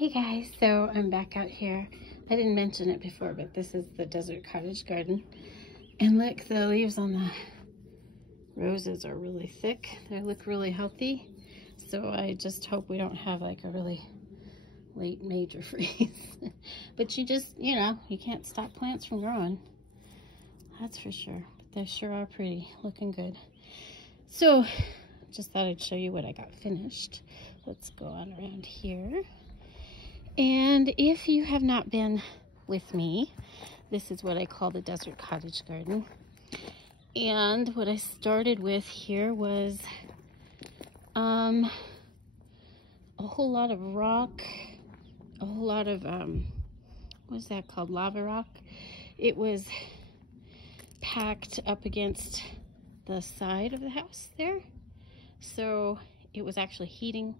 Hey guys, so I'm back out here. I didn't mention it before, but this is the desert cottage garden. And look, the leaves on the roses are really thick. They look really healthy. So I just hope we don't have like a really late major freeze. But you just, you can't stop plants from growing. That's for sure. But they sure are pretty, looking good. So just thought I'd show you what I got finished. Let's go on around here. And if you have not been with me, this is what I call the desert cottage garden. And what I started with here was a whole lot of rock, a whole lot of, what's that called, lava rock. It was packed up against the side of the house there. So it was actually heating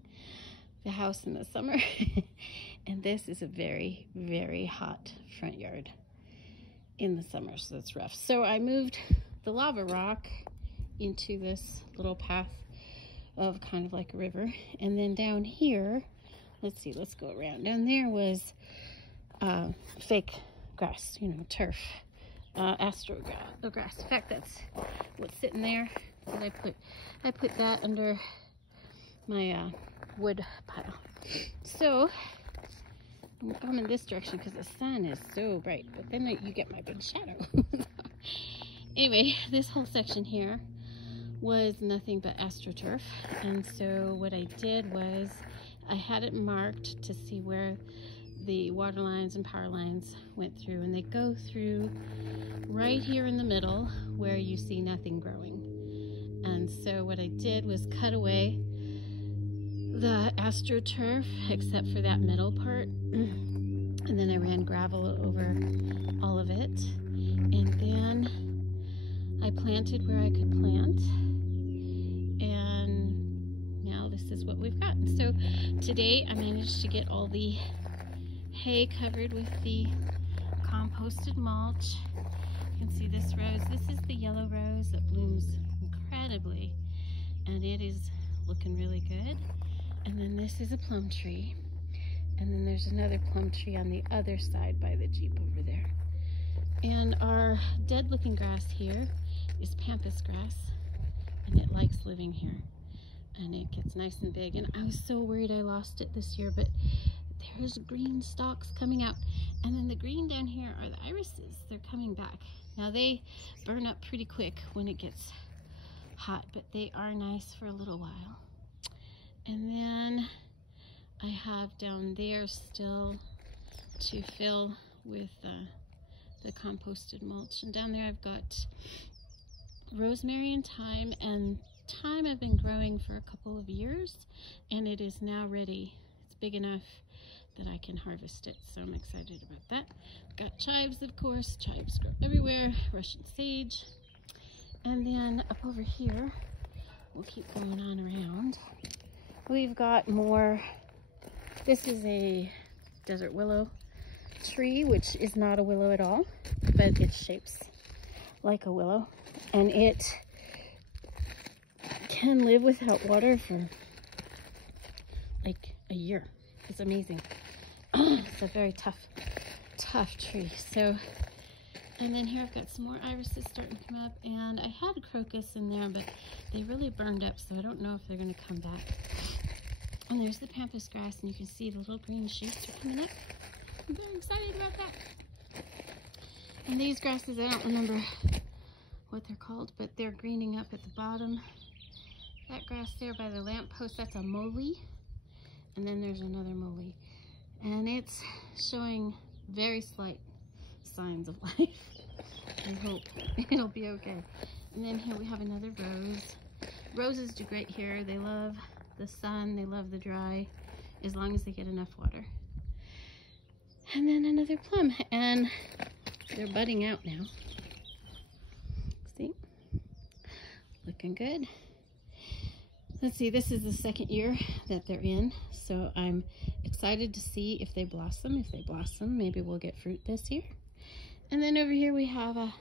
the house in the summer. And this is a very, very hot front yard in the summer, so that's rough. So I moved the lava rock into this little path of kind of like a river. And then down here, let's see, let's go around. Down there was fake grass, turf, astro grass. In fact, that's what's sitting there. And I put that under my wood pile. So I'm coming this direction because the sun is so bright, but then you get my big shadow. Anyway, this whole section here was nothing but astroturf, and so what I did was I had it marked to see where the water lines and power lines went through, and they go through right here in the middle where you see nothing growing. And so what I did was cut away the astroturf except for that middle part, and then I ran gravel over all of it, and then I planted where I could plant, and now this is what we've got. So today I managed to get all the hay covered with the composted mulch. You can see this rose. This is the yellow rose that blooms incredibly, and it is looking really good. And then this is a plum tree. And then there's another plum tree on the other side by the Jeep over there. And our dead looking grass here is pampas grass, and it likes living here. And it gets nice and big. And I was so worried I lost it this year, but there's green stalks coming out. And then the green down here are the irises. They're coming back. Now they burn up pretty quick when it gets hot, but they are nice for a little while. And then I have down there still to fill with the composted mulch. And down there I've got rosemary and thyme. And thyme I've been growing for a couple of years, and it is now ready. It's big enough that I can harvest it, so I'm excited about that. Got chives, of course. Chives grow everywhere. Russian sage. And then up over here, we'll keep going on around. We've got more. This is a desert willow tree, which is not a willow at all, but it shapes like a willow, and it can live without water for like a year. It's amazing. It's a very tough tree. So, and then here I've got some more irises starting to come up, and I had a crocus in there, but they really burned up, so I don't know if they're going to come back. And there's the pampas grass, and you can see the little green shoots are coming up. I'm very excited about that. And these grasses, I don't remember what they're called, but they're greening up at the bottom. That grass there by the lamppost, that's a molly. And then there's another molly. And it's showing very slight signs of life. I hope it'll be okay. And then here we have another rose. Roses do great here. They love the sun, they love the dry, as long as they get enough water. And then another plum, and they're budding out now. See? Looking good. Let's see, this is the second year that they're in, so I'm excited to see if they blossom. If they blossom, maybe we'll get fruit this year. And then over here we have a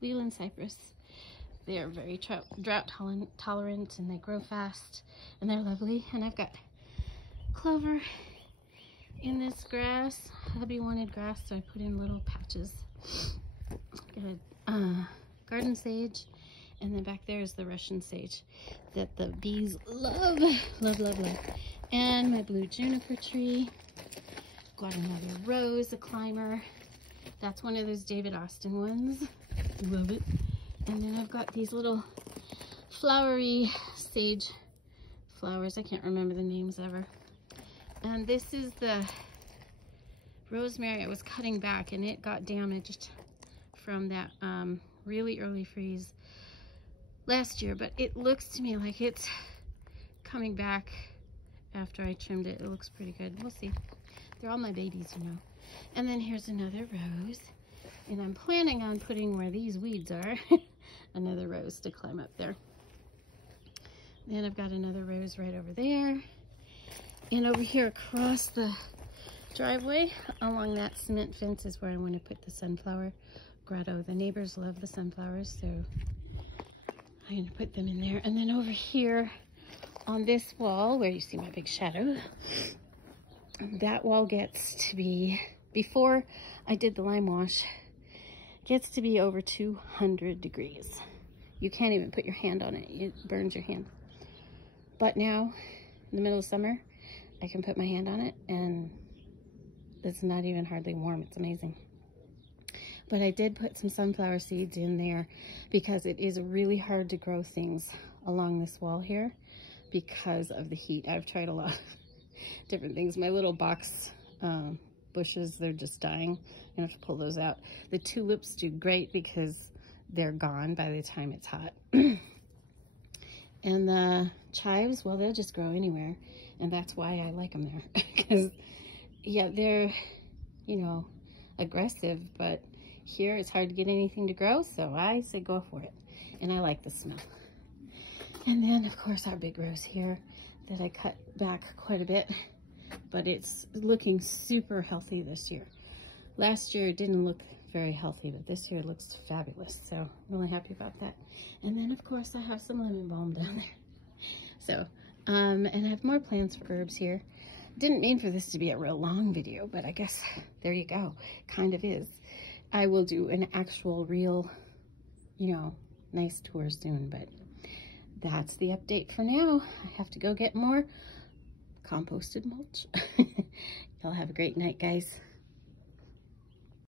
Leland cypress. They are very drought tolerant, and they grow fast, and they're lovely. And I've got clover in this grass. Hubby wanted grass, so I put in little patches. Got garden sage, and then back there is the Russian sage that the bees love, love, love, love. And my blue juniper tree. Got another rose, a climber. That's one of those David Austin ones. Love it. And then I've got these little flowery sage flowers. I can't remember the names ever. And this is the rosemary I was cutting back, and it got damaged from that really early freeze last year. But it looks to me like it's coming back after I trimmed it. It looks pretty good. We'll see. They're all my babies, you know. And then here's another rose. And I'm planning on putting where these weeds are, another rose to climb up there. Then I've got another rose right over there. And over here across the driveway, along that cement fence, is where I want to put the sunflower grotto. The neighbors love the sunflowers, so I'm going to put them in there. And then over here on this wall, where you see my big shadow, that wall gets to be, before I did the lime wash, gets to be over 200 degrees. You can't even put your hand on it. It burns your hand. But now, in the middle of summer, I can put my hand on it and it's not even hardly warm. It's amazing. But I did put some sunflower seeds in there because it is really hard to grow things along this wall here because of the heat. I've tried a lot of different things. My little box bushes, they're just dying. I have to pull those out. The tulips do great because they're gone by the time it's hot. And the chives, well, they'll just grow anywhere. And that's why I like them there. Because, yeah, they're, you know, aggressive. But here it's hard to get anything to grow. So I say go for it. And I like the smell. And then, of course, our big rose here that I cut back quite a bit. But it's looking super healthy this year. Last year it didn't look very healthy, but this year it looks fabulous. So I'm really happy about that. And then, of course, I have some lemon balm down there. So, and I have more plants for herbs here. Didn't mean for this to be a real long video, but I guess there you go. Kind of is. I will do an actual real, you know, nice tour soon, but that's the update for now. I have to go get more composted mulch. Y'all have a great night, guys.